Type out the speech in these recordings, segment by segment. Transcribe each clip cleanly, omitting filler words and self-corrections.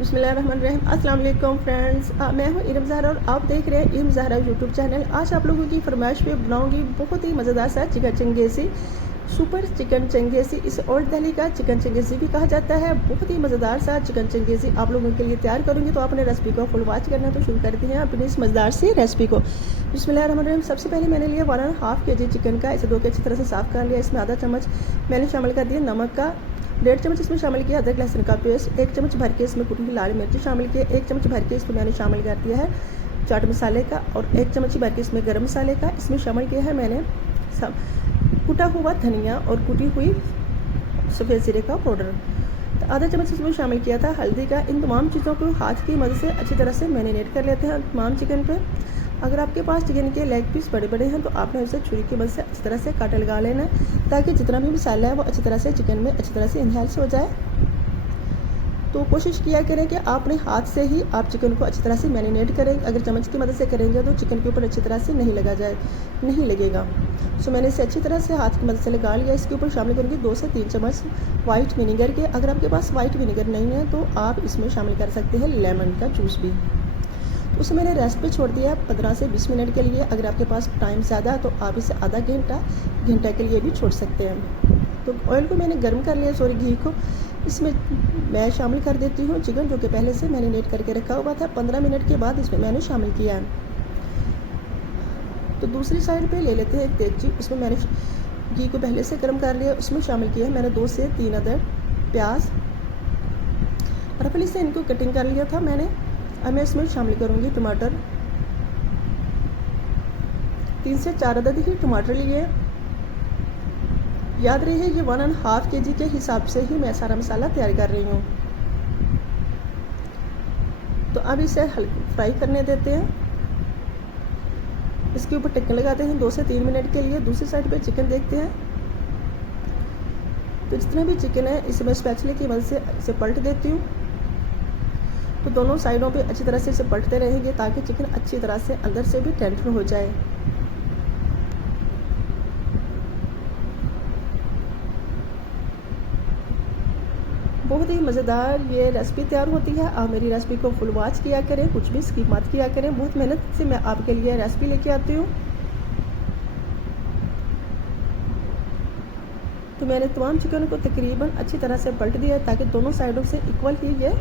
बिस्मिल्लाहिर्रहमानिर्रहीम। अस्सलाम वालेकुम फ्रेंड्स, मैं हूँ इरम ज़हरा और आप देख रहे हैं इरम ज़हरा यूट्यूब चैनल। आज आप लोगों की फरमाइश पे बनाऊंगी बहुत ही मज़ेदार सा chicken Changezi, super chicken Changezi. इसे ओल्ड दिल्ली का चिकन चंगेज़ी भी कहा जाता है। बहुत ही मज़ेदार सा चिकन चंगेज़ी आप लोगों के लिए तैयार करूँगी, तो आपने रेसिपी को फुल वॉच करना। तो शुरू करते हैं अपनी इस मज़ेदार सी रेसिपी को। बिस्मिल्लाहिर्रहमानिर्रहीम। सबसे पहले मैंने लिया 1.5 kg चिकन का। इसे धो के अच्छी तरह से साफ़ कर लिया। इसमें आधा चम्मच मैंने शामिल कर दिया नमक का, 1.5 चम्मच इसमें शामिल किया अदरक लहसुन का पेस्ट, 1 चम्मच भर के इसमें कुटी हुई लाल मिर्ची शामिल किया, 1 चम्मच भर के इसमें मैंने शामिल कर दिया है चाट मसाले का, और 1 चम्मच भर के इसमें गरम मसाले का। इसमें शामिल किया है मैंने सब कुटा हुआ धनिया और कुटी हुई सफ़ेद जीरे का पाउडर। तो आधा चम्मच इसमें शामिल किया था हल्दी का। इन तमाम चीज़ों को हाथ की मदद से अच्छी तरह से मैरिनेट कर लेते हैं तमाम चिकन पे। अगर आपके पास चिकन के लेग पीस बड़े बड़े हैं तो आपने उसे छुरी की मदद से अच्छी तरह से काट लगा लेना है, ताकि जितना भी मसाला है वो अच्छी तरह से चिकन में अच्छी तरह से इन्हेंस हो जाए। तो कोशिश किया करें कि आपने हाथ से ही आप चिकन को अच्छी तरह से मैरिनेट करें। अगर चम्मच की मदद से करेंगे तो चिकन के ऊपर अच्छी तरह से नहीं लगेगा। सो मैंने इसे अच्छी तरह से हाथ की मदद से लगा लिया। इसके ऊपर शामिल करूँगी 2 से 3 चम्मच वाइट विनेगर के। अगर आपके पास वाइट विनेगर नहीं है तो आप इसमें शामिल कर सकते हैं लेमन का जूस भी। तो उसे मैंने रेस्ट पे छोड़ दिया 15 से 20 मिनट के लिए। अगर आपके पास टाइम ज़्यादा है तो आप इसे आधा घंटा के लिए भी छोड़ सकते हैं। तो ऑयल को मैंने गर्म कर लिया, घी को। इसमें मैं शामिल कर देती हूँ चिकन, जो कि पहले से मैरिनेट करके रखा हुआ था। 15 मिनट के बाद इसमें मैंने शामिल किया है। तो दूसरी साइड पे ले लेते हैं एक देगची। उसमें मैंने घी को पहले से गर्म कर लिया। उसमें शामिल किया है मैंने 2 से 3 अदद प्याज, रफली से इनको कटिंग कर लिया था मैंने। अब मैं इसमें शामिल करूँगी टमाटर, 3 से 4 अदद ही टमाटर लिए। याद रहे ये 1.5 kg के हिसाब से ही मैं सारा मसाला तैयार कर रही हूँ। तो अब इसे हल्का फ्राई करने देते हैं। इसके ऊपर ढक्कन लगाते हैं 2 से 3 मिनट के लिए। दूसरी साइड पे चिकन देखते हैं। तो जितना भी चिकन है इसे मैं स्पैचुले की मदद से इसे पलट देती हूँ। तो दोनों साइडों पे अच्छी तरह से इसे पलटते रहेंगे, ताकि चिकन अच्छी तरह से अंदर से भी टेंडर हो जाए। बहुत ही मज़ेदार ये रेसिपी तैयार होती है। आप मेरी रेसिपी को फुल वॉच किया करें, कुछ भी स्किप मत किया करें। बहुत मेहनत से मैं आपके लिए रेसिपी लेके आती हूँ। तो मैंने तमाम चिकन को तकरीबन अच्छी तरह से पलट दिया है, ताकि दोनों साइडों से इक्वल ही ये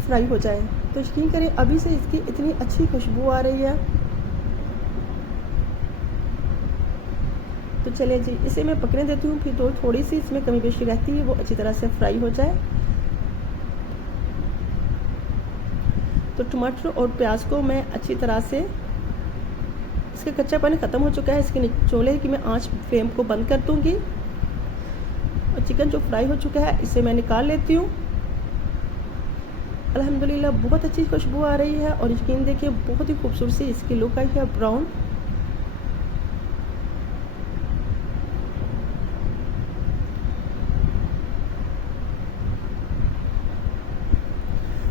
फ्राई हो जाए। तो यकीन करें अभी से इसकी इतनी अच्छी खुशबू आ रही है। तो चलिए जी, इसे मैं पकने देती हूँ, फिर तो थोड़ी सी इसमें कमी बेशी रहती है, वो अच्छी तरह से फ्राई हो जाए। तो टमाटर और प्याज को मैं अच्छी तरह से, इसका कच्चापन ख़त्म हो चुका है। इसके निचोले की मैं आंच फ्लेम को बंद कर दूँगी। और चिकन जो फ्राई हो चुका है इसे मैं निकाल लेती हूँ। अल्हम्दुलिल्लाह बहुत अच्छी खुशबू आ रही है, और यकीन देखिए बहुत ही खूबसूरत सी इसकी लुक आई है, ब्राउन।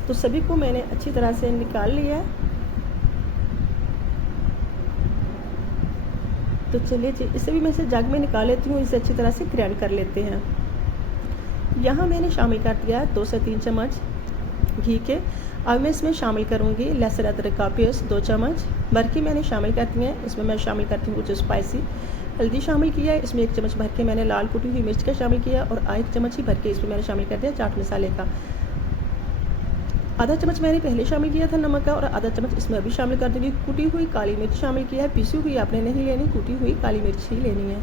तो सभी को मैंने अच्छी तरह से निकाल लिया। तो चलिए जी, इसे भी मैं इसे जग में निकाल लेती हूँ। इसे अच्छी तरह से ग्राइंड कर लेते हैं। यहाँ मैंने शामिल कर दिया 2 से 3 चम्मच घी के। अब मैं इसमें शामिल करूँगी लहसुन अदरक का पेस्ट 2 चम्मच भर के मैंने शामिल करती हैं। इसमें मैं शामिल करती हूँ कुछ स्पाइसी हल्दी शामिल किया है। इसमें 1 चम्मच भर के मैंने लाल कुटी हुई मिर्च का शामिल किया, और 1 चम्मच ही भर के इसमें मैंने शामिल कर दिया चाट मसाले का। आधा चम्मच मैंने पहले शामिल किया था नमक का, और आधा चम्मच इसमें अभी शामिल कर दूँगी। कुटी हुई काली मिर्च शामिल किया है। पीसी हुई आपने नहीं लेनी, कुटी हुई काली मिर्च ही लेनी है।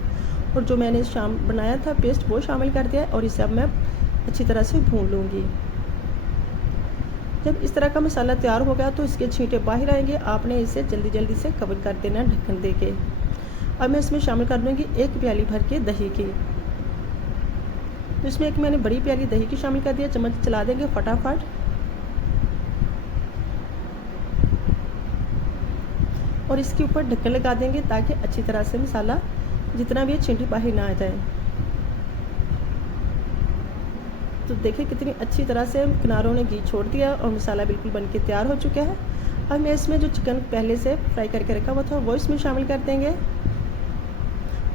और जो मैंने बनाया था पेस्ट वो शामिल कर दिया, और इसे अब मैं अच्छी तरह से भून लूँगी। जब इस तरह का मसाला तैयार हो गया तो इसके छींटे बाहर आएंगे। आपने इसे जल्दी से कवर कर देना ढक्कन दे के। अब मैं इसमें शामिल कर दूँगी 1 प्याली भर के दही की। तो इसमें एक मैंने बड़ी प्याली दही की शामिल कर दिया। चम्मच चला देंगे फटाफट। और इसके ऊपर ढक्कन लगा देंगे, ताकि अच्छी तरह से मसाला जितना भी है छींटे बाहर ना आ जाए। तो देखिए कितनी अच्छी तरह से किनारों ने घी छोड़ दिया, और मसाला बिल्कुल बनके तैयार हो चुका है। अब मैं इसमें जो चिकन पहले से फ्राई करके रखा हुआ था वो इसमें शामिल कर देंगे।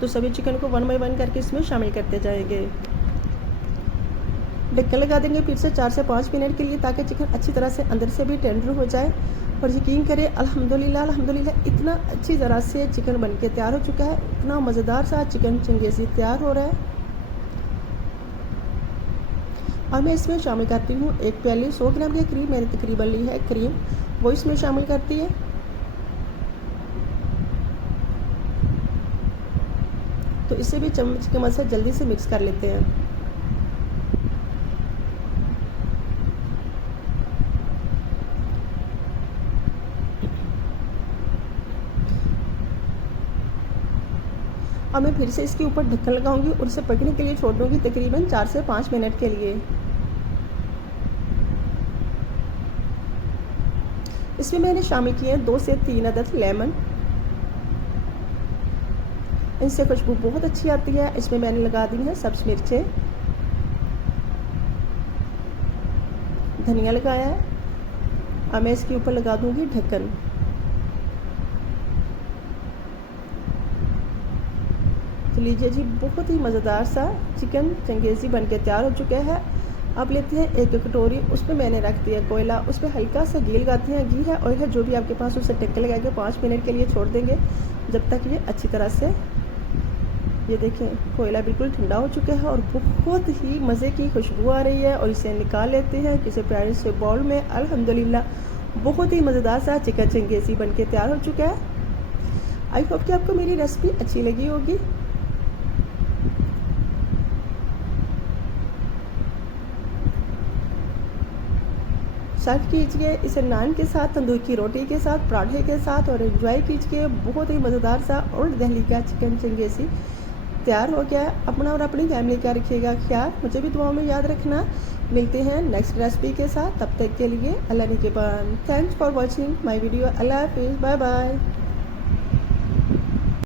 तो सभी चिकन को 1 बाय 1 करके इसमें शामिल करते जाएंगे। ढक्कन लगा देंगे फिर से 4 से 5 मिनट के लिए, ताकि चिकन अच्छी तरह से अंदर से भी टेंडर हो जाए। और यकीन करें अल्हम्दुलिल्लाह इतना अच्छी तरह से चिकन बन के तैयार हो चुका है। इतना मज़ेदार सा चिकन चंगेज़ी तैयार हो रहा है। और मैं इसमें शामिल करती हूँ 1 प्याली 100 ग्राम के करीब मैंने तकरीबन ली है क्रीम, वो इसमें शामिल करती है। तो इसे भी चम्मच की मदद से जल्दी से मिक्स कर लेते हैं। और मैं फिर से इसके ऊपर ढक्कन लगाऊंगी और इसे पकने के लिए छोड़ दूंगी तकरीबन 4 से 5 मिनट के लिए। इसमें मैंने शामिल किए हैं 2 से 3 अदद लेमन, इनसे खुशबू बहुत अच्छी आती है। इसमें मैंने लगा दी है सब्ज़ मिर्चें, धनिया लगाया है। अब मैं इसके ऊपर लगा दूंगी ढक्कन। तो लीजिए जी, बहुत ही मज़ेदार सा चिकन चंगेज़ी बनके तैयार हो चुका है। अब लेते हैं 1 कटोरी, उसमें मैंने रख दिया कोयला, उसमें हल्का सा घी लगाते हैं, घी है ऑयल है जो भी आपके पास, उसे ढक्कन लगा के 5 मिनट के लिए छोड़ देंगे जब तक ये अच्छी तरह से, ये देखें कोयला बिल्कुल ठंडा हो चुका है और बहुत ही मज़े की खुशबू आ रही है। और इसे निकाल लेते हैं किसी प्यारे से बाउल में। अल्हम्दुलिल्लाह बहुत ही मज़ेदार सा चिकन चंगेज़ी बनके तैयार हो चुका है। आई होप कि आपको मेरी रेसिपी अच्छी लगी होगी। सर्व कीजिए इसे नान के साथ, तंदूर की रोटी के साथ, पराठे के साथ और एंजॉय कीजिए। बहुत ही मज़ेदार सा ओल्ड दिल्ली का चिकन चंगेज़ी तैयार हो गया है। अपना और अपनी फैमिली का रखिएगा ख्याल, मुझे भी दुआओं में याद रखना। मिलते हैं नेक्स्ट रेसिपी के साथ, तब तक के लिए अल्लाह निगहबान। Thanks for watching my video. अल्लाह हाफिज़, बाय बाय।